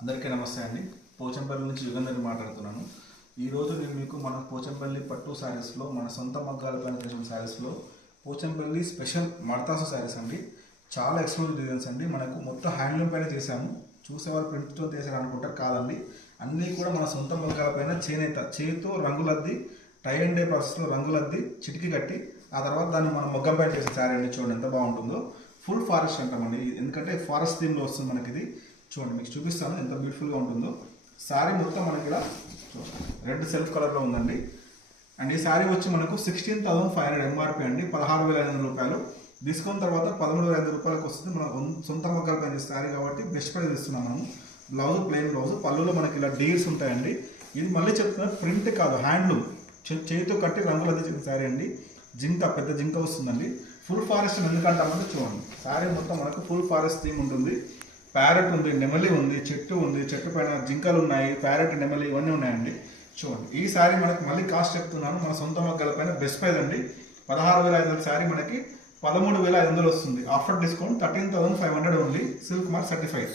అందరికీ నమస్తే అండి. పోచంపల్లి నుంచి యుగంధర్ని మాట్లాడుతున్నాను. ఈరోజు నేను మీకు మన పోచంపల్లి పట్టు శారీస్లో మన సొంత మగ్గాల పైన చేసిన శారీస్లో పోచంపల్లి స్పెషల్ మడతాసు శారీస్ అండి. చాలా ఎక్స్క్లూజివ్ డిజైన్స్ అండి. మనకు మొత్తం హ్యాండ్లూమ్ పైన చేశాము. చూసేవాళ్ళు ప్రింట్తో చేశారు అనుకుంటారు, కాదండి. అన్నీ కూడా మన సొంత మగ్గాల పైన చేతితో రంగులద్ది టై అండ్ డే ప్రాసెస్లో రంగులద్ది చిటికి కట్టి ఆ తర్వాత దాన్ని మనం మొగ్గం పైన చేసే శారీ అండి. చూడండి ఎంత బాగుంటుందో. ఫుల్ ఫారెస్ట్ అంటామండి, ఎందుకంటే ఫారెస్ట్ థీమ్లో వస్తుంది మనకి ఇది. చూడండి, మీకు చూపిస్తాను ఎంత బ్యూటిఫుల్గా ఉంటుందో. శారీ మొత్తం మనకి ఇలా రెడ్ సెల్ఫ్ కలర్లో ఉందండి. అండ్ ఈ శారీ వచ్చి మనకు 16,500 ఎంఆర్పి అండి, 16,500 రూపాయలు. డిస్కౌంట్ తర్వాత 13,500 రూపాయలకు వస్తుంది. మన సొంత మగ్గాల పైన శారీ కాబట్టి బెస్ట్ ప్రైస్ ఇస్తున్నాం మనము. బ్లౌజ్ ప్లెయిన్ బ్లౌజ్, పళ్ళులో మనకి ఇలా డీల్స్ ఉంటాయండి. ఇది మళ్ళీ చెప్తున్నా, ప్రింట్ కాదు, హ్యాండ్లూమ్ చేతితో కట్టి రంగులు అద్దించిన శారీ అండి. జింక, పెద్ద జింక వస్తుందండి. ఫుల్ ఫారెస్ట్ ఎందుకంటామంటే చూడండి, శారీ మొత్తం మనకు ఫుల్ ఫారెస్ట్ థీమ్ ఉంటుంది. ప్యారెట్ ఉంది, నెమలి ఉంది, చెట్టు ఉంది, చెట్టు పైన జింకలు ఉన్నాయి, ప్యారెట్, నెమలి ఇవన్నీ ఉన్నాయండి. చూడండి, ఈ శారీ మనకు మళ్ళీ కాస్ట్ చెప్తున్నాను, మన సొంత మగ్గాల పైన బెస్ట్ ప్రైస్ అండి. 16,500 శారీ మనకి 13,500 వస్తుంది. After discount 13,500 only. Silk mark certified.